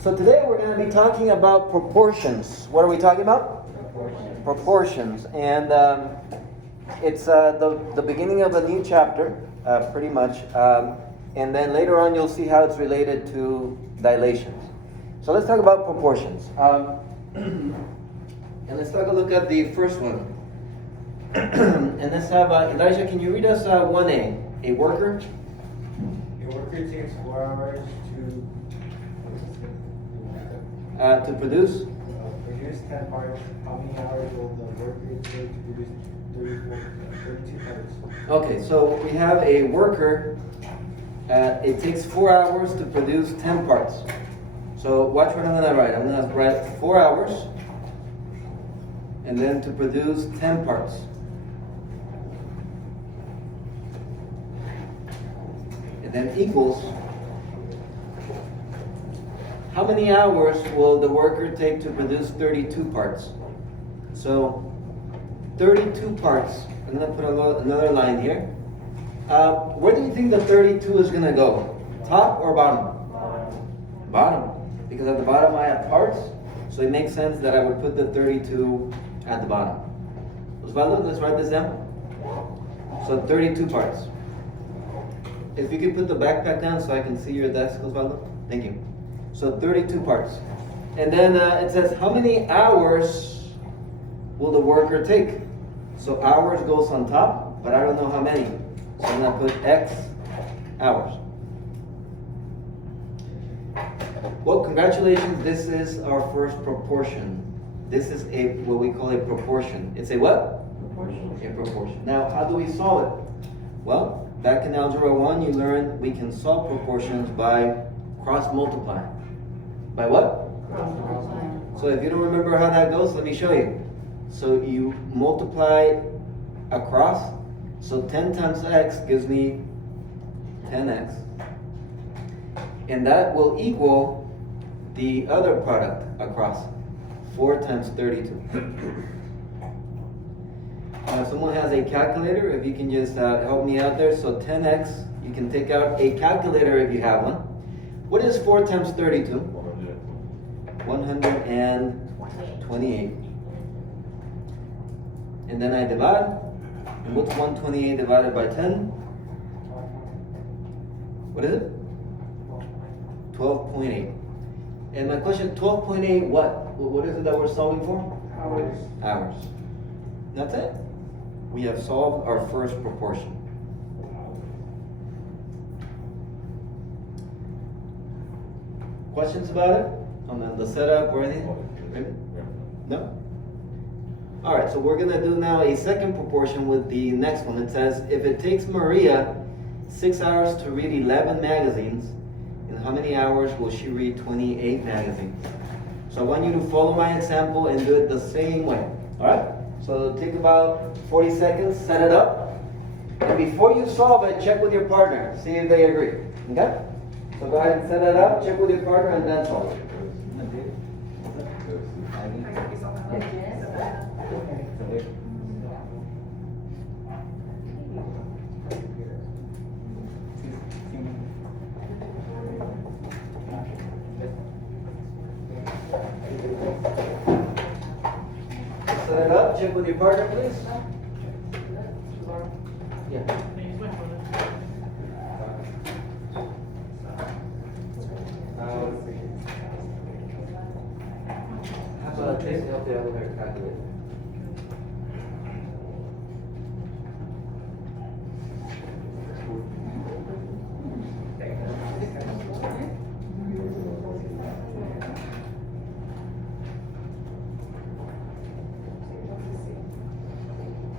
So today we're going to be talking about proportions. What are we talking about? Proportions. And it's the beginning of a new chapter, pretty much. And then later on you'll see how it's related to dilations. So let's talk about proportions. And let's take a look at the first one. And let's have, Elijah, can you read us 1A? A worker? A worker takes 4 hours To produce? produce 10 parts. How many hours will the worker take to produce 32 parts? Okay, so we have a worker. It takes 4 hours to produce 10 parts. So watch what I'm going to write. I'm going to write 4 hours and then to produce 10 parts. And then equals, how many hours will the worker take to produce 32 parts? So 32 parts. I'm going to put another line here. Where do you think the 32 is going to go? Top or bottom? Bottom. Because at the bottom I have parts, so it makes sense that I would put the 32 at the bottom. Osvaldo, let's write this down. So 32 parts. If you could put the backpack down so I can see your desk, Osvaldo. Thank you. So 32 parts. And then it says, how many hours will the worker take? So hours goes on top, but I don't know how many. So I'm going to put X hours. Well, congratulations. This is our first proportion. This is what we call a proportion. It's a what? Proportion. A proportion. Now, how do we solve it? Well, back in Algebra 1, you learned we can solve proportions by cross-multiplying. By what? Cross-multiplying. So if you don't remember how that goes, let me show you. So you multiply across. So 10 times x gives me 10x. And that will equal the other product across. 4 times 32. Now if someone has a calculator, if you can just help me out there. So 10x, you can take out a calculator if you have one. What is 4 times 32? 128. And then I divide. And what's 128 divided by 10? What is it? 12.8. And my question, 12.8 what? What is it that we're solving for? Hours. Hours. That's it. We have solved our first proportion. Questions about it? On the setup or anything? No? Alright, so we're going to do now a second proportion with the next one. It says, if it takes Maria 6 hours to read 11 magazines, in how many hours will she read 28 magazines? So I want you to follow my example and do it the same way. Alright? So take about 40 seconds, set it up. And before you solve it, check with your partner. See if they agree. Okay? So go ahead and set it up, check with your partner, and then solve it. Set it up, check with your partner, please. Yeah. How about Tracy help you out with her calculator?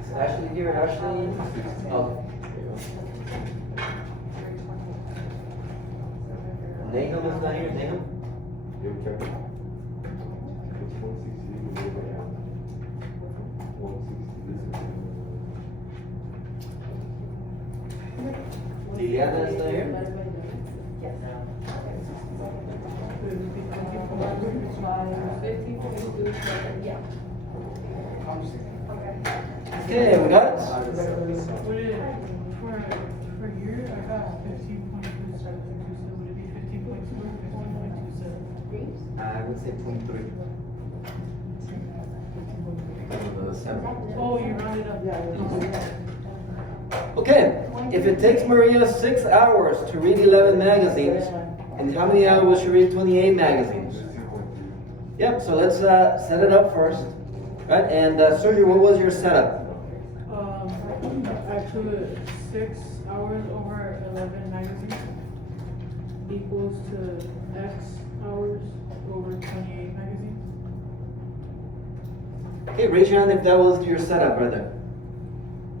Is Ashley here? Ashley? Oh. Nahum is not here. Nahum? Liliana is not here? Okay, we got it? For here, I got 15.27. So would it be 15.2 or 15.27? would say 0.3. Oh, you rounded up. Okay, if it takes Maria 6 hours to read 11 magazines, in how many hours will she read 28 magazines? Yep, so let's set it up first. Right, and Sergio, what was your setup? Actually, 6 hours over 11 magazines equals to X hours over 28 magazines. Okay, raise your hand if that was your setup, brother.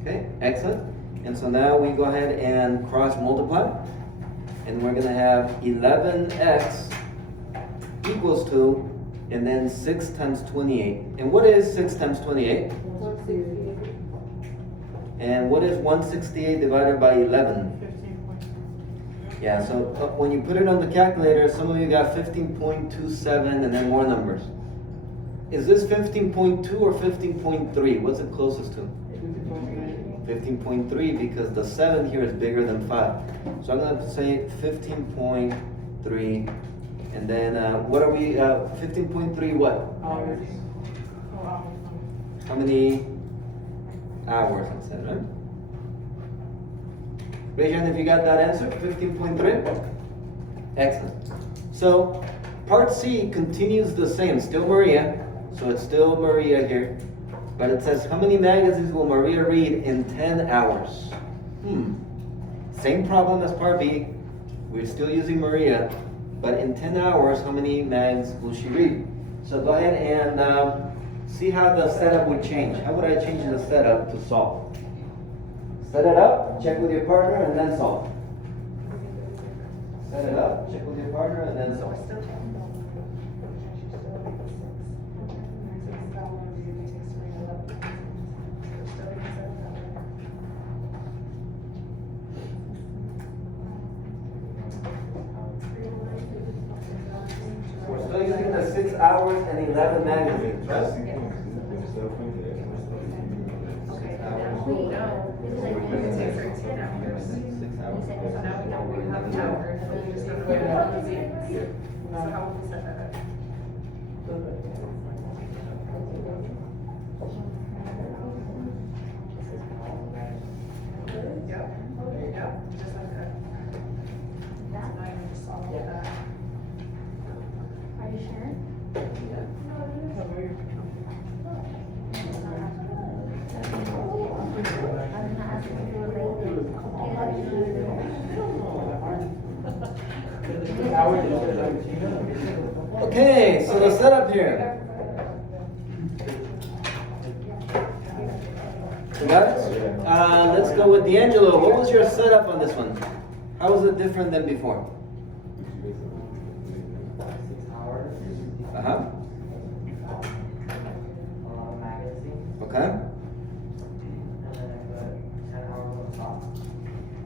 Okay, excellent. And so now we go ahead and cross multiply. And we're gonna have 11x equals to, and then 6 times 28. And what is 6 times 28? 168. And what is 168 divided by 11? 15.2. Yeah, so when you put it on the calculator, some of you got 15.27 and then more numbers. Is this 15.2 or 15.3? What's it closest to? 15.3 because the 7 here is bigger than 5. So I'm going to say 15.3. And then what are we, 15.3 what? Hours. Oh, hours. How many hours it said, right? Raise your hand if you got that answer, 15.3. Excellent. So part C continues the same, still Maria. So it's still Maria here. But it says, how many magazines will Maria read in 10 hours? Same problem as part B. We're still using Maria. But in 10 hours, how many mags will she read? So go ahead and see how the setup would change. How would I change the setup to solve? Set it up, check with your partner, and then solve. Set it up, check with your partner, and then solve. We're still using the 6 hours and 11 magazines, right? Are you sure? Okay, so the setup here. You got it? Let's go with D'Angelo. What was your setup on this one? How was it different than before? 6 hours. Uh-huh. Magazine. Okay. And then I put 10 hours on top.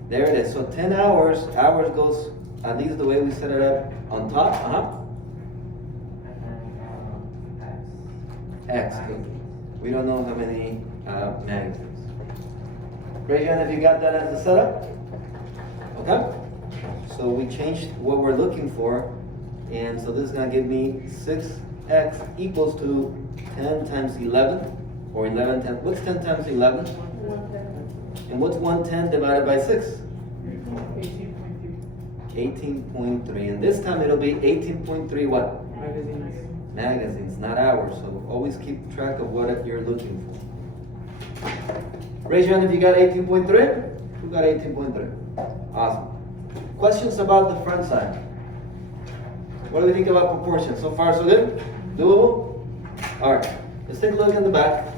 There it is. So 10 hours. Hours goes, at least the way we set it up, on top. Uh-huh. And then X. We don't know how many magazines. Raise your hand if you got that as the setup. Okay. So we changed what we're looking for. And so this is going to give me 6x equals to 10 times 11. Or 11 times, what's 10 times 11? 110. And what's 110 divided by 6? 18.3. 18.3. And this time it'll be 18.3 what? Magazines. Magazines, not hours. So always keep track of what you're looking for. Raise your hand if you got 18.3. Who got 18.3? Awesome. Questions about the front side? What do we think about proportions? So far so good? Doable? Alright, let's take a look in the back.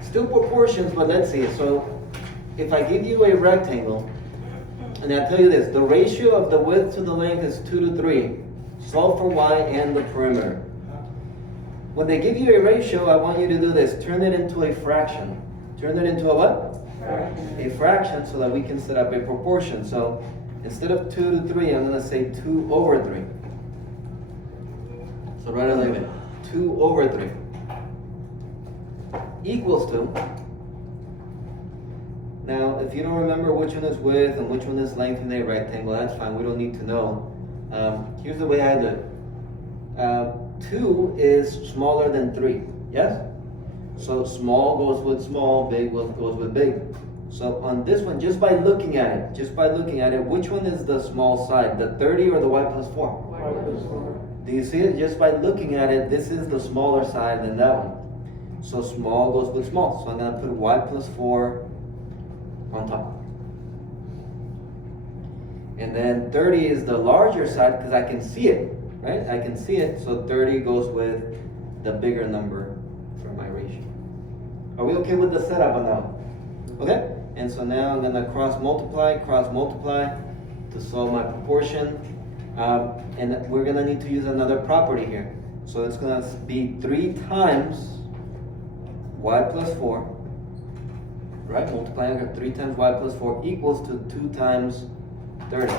Still proportions, but let's see. So if I give you a rectangle, and I tell you this, the ratio of the width to the length is 2 to 3. Solve for y and the perimeter. When they give you a ratio, I want you to do this. Turn it into a fraction. Turn it into a what? A fraction so that we can set up a proportion. So instead of 2 to 3, I'm going to say 2 over 3. So write it like that. 2 over 3 equals to. Now, if you don't remember which one is width and which one is length in a rectangle, that's fine. We don't need to know. Here's the way I do it. 2 is smaller than 3, yes? So small goes with small, big goes with big. So on this one, just by looking at it, which one is the small side, the 30 or the y plus 4? Do you see it? Just by looking at it, this is the smaller side than that one. So small goes with small. So I'm going to put y plus 4 on top. And then 30 is the larger side because I can see it, right? I can see it. So 30 goes with the bigger number for my ratio. Are we okay with the setup on that one? Okay? And so now I'm going to cross multiply to solve my proportion. And we're going to need to use another property here. So it's going to be 3 times y plus 4, right? Multiplying 3 times y plus 4 equals to 2 times 30.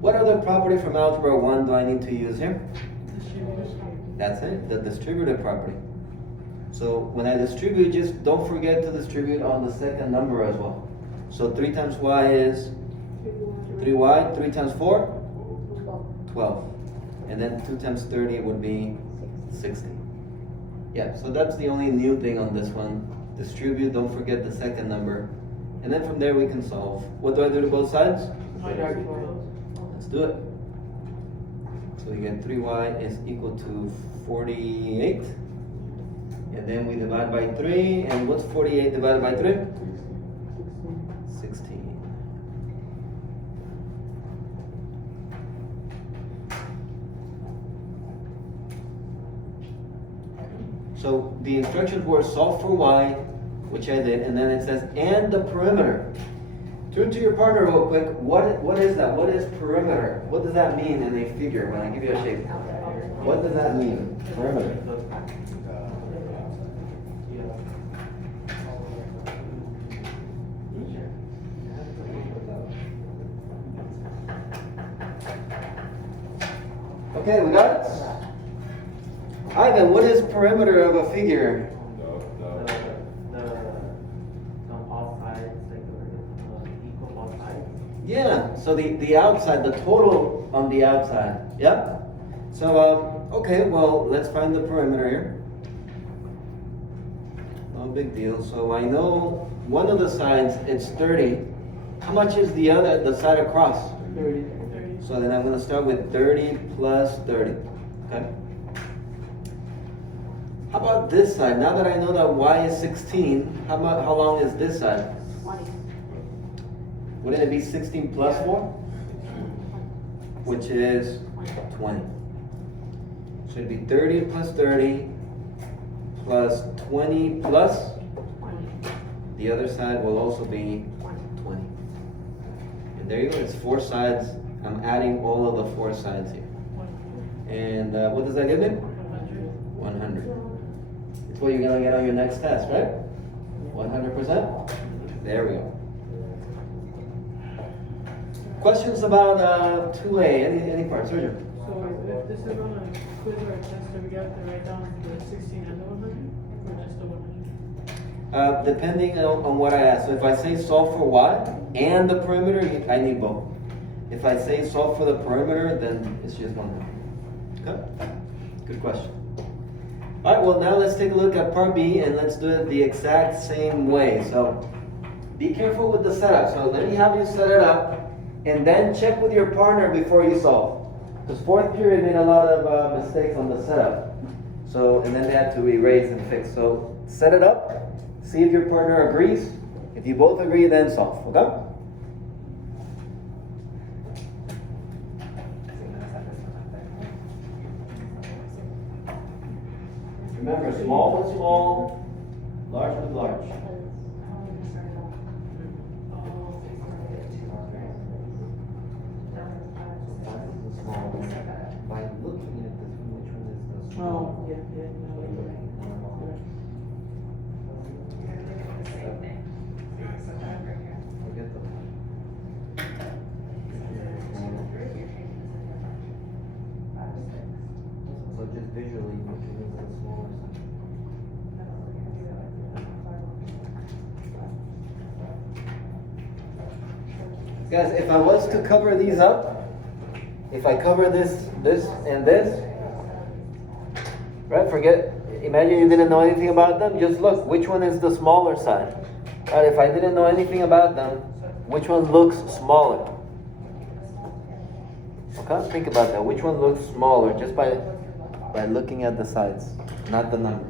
What other property from algebra 1 do I need to use here? That's it, the distributive property. So when I distribute, just don't forget to distribute on the second number as well. So 3 times y is 3y, 3 times 4? 12. And then 2 times 30 would be 60. Yeah, so that's the only new thing on this one. Distribute, don't forget the second number. And then from there we can solve. What do I do to both sides? Let's do it. So we get 3y is equal to 48. And then we divide by 3. And what's 48 divided by 3? 16. So the instructions were solve for y, which I did, and then it says, and the perimeter. Turn to your partner real quick. What is that? What is perimeter? What does that mean in a figure when I give you a shape? What does that mean? Perimeter. Okay, we got it? Ivan, what is perimeter of a figure? All sides, like equal all sides. Yeah, so the outside, the total on the outside. Yeah? So, okay, well, let's find the perimeter here. No big deal. So I know one of the sides, it's 30. How much is the side across? 30. So then I'm going to start with 30 plus 30. Okay? How about this side? Now that I know that y is 16, how long is this side? 20. Wouldn't it be 16 plus 4? Which is 20. So it'd be 30 plus 30 plus 20 plus 20. the other side will also be 20. And there you go, it's 4 sides. I'm adding all of the 4 sides here. And what does that give me? 100. It's what you're going to get on your next test, right? 100%? There we go. Questions about 2A? Any part? Sergio? So if this is on a quiz or a test, do we have to write down the 16 and the 100, or just the 100? Depending on what I ask. So if I say solve for y and the perimeter, I need both. If I say solve for the perimeter, then it's just 100. Okay? Good question. All right, well now let's take a look at part B and let's do it the exact same way. So be careful with the setup. So let me have you set it up and then check with your partner before you solve. Because 4th period made a lot of mistakes on the setup. So, and then they had to erase and fix. So set it up, see if your partner agrees. If you both agree, then solve, okay? Remember, small with small, large with large. By looking at this one, which one is the small? Oh, yeah. Forget the So just visually, which one is the smallest? Guys, if I was to cover these up, if I cover this, and this, right? Imagine you didn't know anything about them. Just look, which one is the smaller side? Right? If I didn't know anything about them, which one looks smaller? Okay, think about that. Which one looks smaller just by looking at the sides, not the numbers.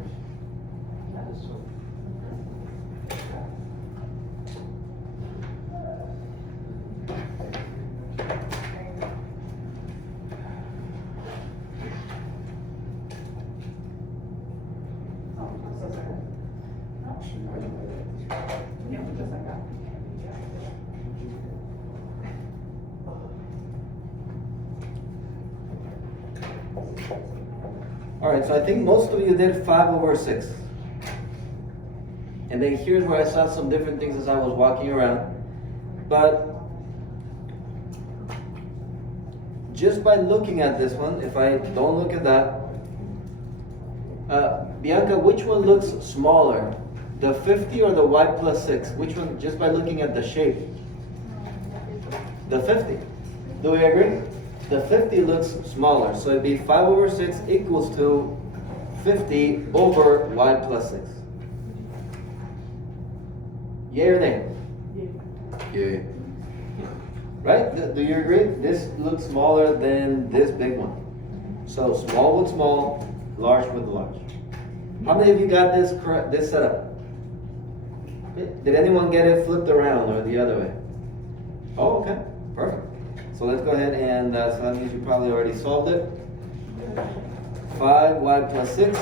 Alright, so I think most of you did 5/6. And then here's where I saw some different things as I was walking around. But just by looking at this one, if I don't look at that, Bianca, which one looks smaller? The 50 or the y plus 6? Which one, just by looking at the shape? The 50. Do we agree? The 50 looks smaller, so it'd be 5/6 equals to 50 over y plus 6. Yay or nay? Yeah. Right? Do you agree? This looks smaller than this big one. So small with small, large with large. How many of you got this set up? Did anyone get it flipped around or the other way? Oh, okay. Perfect. So let's go ahead and, so that means you probably already solved it. 5y plus 6.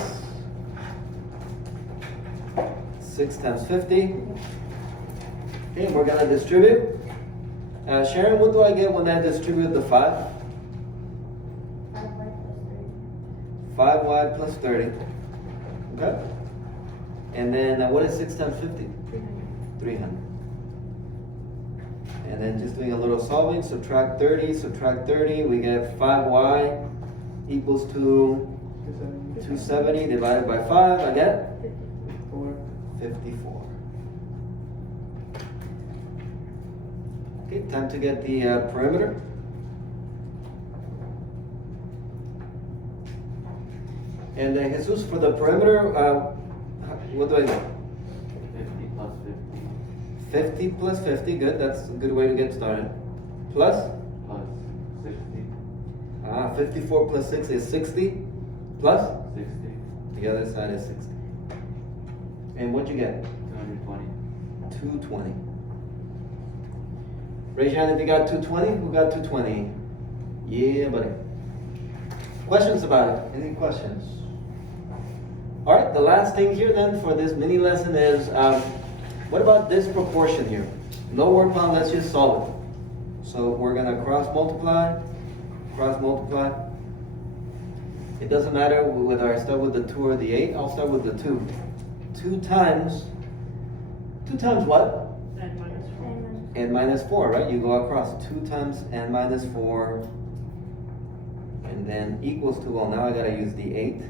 6 times 50. Okay, we're going to distribute. Sharon, what do I get when I distribute the 5? 5y plus 30. Okay. And then what is 6 times 50? 300. And then just doing a little solving, subtract 30, we get 5y equals to 270 divided by 5, I get 54. Okay, time to get the perimeter. And Jesus, for the perimeter, what do I do? 50 plus 50. 50 plus 50, good, that's a good way to get started. Plus? Plus 60. 54 plus 6 is 60. Plus? 60. The other side is 60. And what'd you get? 220. 220. Raise your hand if you got 220. Who got 220? Yeah, buddy. Questions about it? Any questions? All right, the last thing here then for this mini lesson is, what about this proportion here? No word problem, let's just solve it. So we're gonna cross multiply. It doesn't matter whether I start with the 2 or the 8, I'll start with the 2. 2 times what? And minus 4. N minus 4, right? You go across 2 times n minus 4, and then equals to, well, now I gotta use the 8.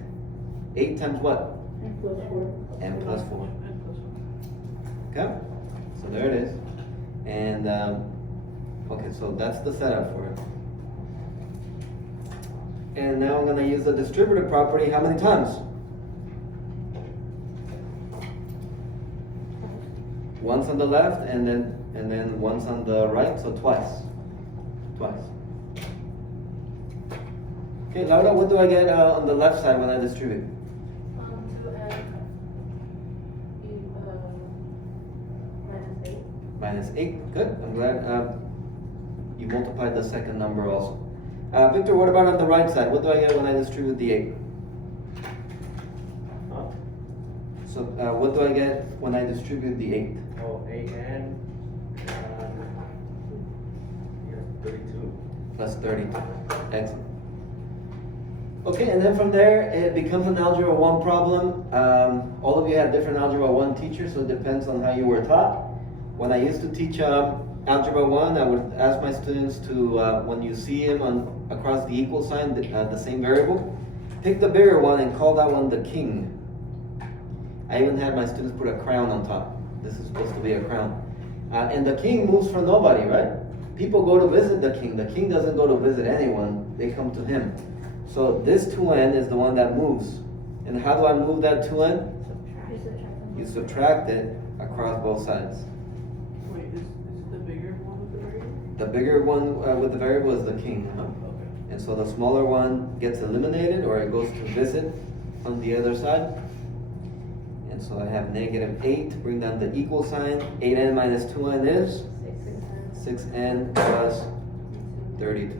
8 times what? And plus 4. N plus 4. And plus 4. Okay? So there it is. And, okay, so that's the setup for it. And now I'm gonna use the distributive property how many times? Once on the left and then once on the right, so twice. Okay, Laura, what do I get on the left side when I distribute? 2 Minus 8, good. I'm glad you multiplied the second number also. Victor, what about on the right side? What do I get when I distribute the 8? Huh? So what do I get when I distribute the 8? Oh, 8 and, 32. Plus 32. Excellent. Okay, and then from there, it becomes an Algebra 1 problem. All of you had different Algebra 1 teachers, so it depends on how you were taught. When I used to teach Algebra 1, I would ask my students to, when you see him across the equal sign, the same variable, pick the bigger one and call that one the king. I even had my students put a crown on top. This is supposed to be a crown. And the king moves for nobody, right? people go to visit the king. The king doesn't go to visit anyone. They come to him. So this 2n is the one that moves. And how do I move that 2n? You subtract it across both sides. Wait, is the bigger one with the variable? The bigger one with the variable is the king. Huh? Okay. And so the smaller one gets eliminated, or it goes to visit on the other side. And so I have -8, bring down the equal sign. 8n minus 2n is 6n plus 32.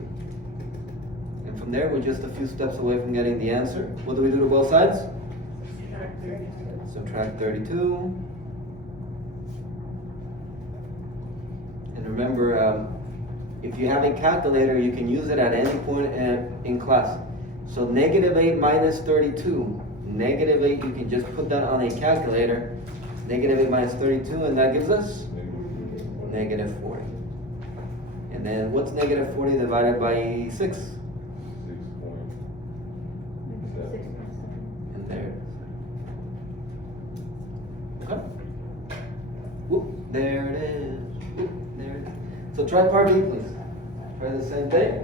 And from there, we're just a few steps away from getting the answer. What do we do to both sides? Subtract 32. Subtract 32. And remember, if you have a calculator, you can use it at any point in class. So -8 minus 32. -8, you can just put that on a calculator. -8 minus 32, and that gives us -40. And then what's -40 divided by 6? 6.7. And there it is. Okay. Whoop, there it is. Whoop, there it is. So try part B, please. Try the same thing.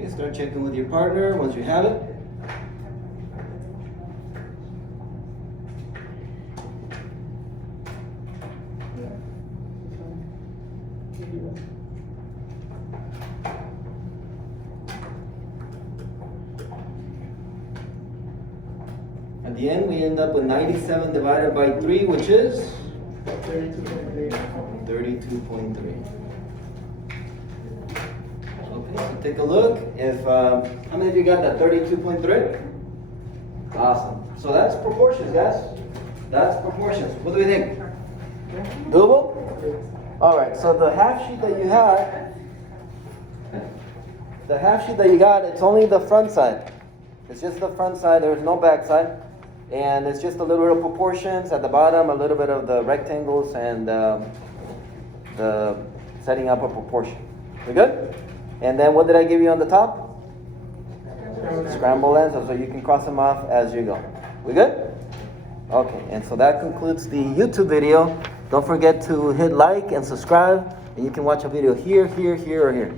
Okay, start checking with your partner once you have it. At the end, we end up with 97 divided by 3, which is 32.3. 32.3. Okay, so take a look. If how many of you got that 32.3? Awesome. So that's proportions, guys. That's proportions. What do we think? Doable? All right. So the half sheet that you had, it's only the front side. It's just the front side. There's no back side. And it's just a little bit of proportions at the bottom, a little bit of the rectangles, and the setting up a proportion. We good? And then what did I give you on the top? Scramble answers, so you can cross them off as you go. We good? Okay, and so that concludes the YouTube video. Don't forget to hit like and subscribe, and you can watch a video here, here, here, or here.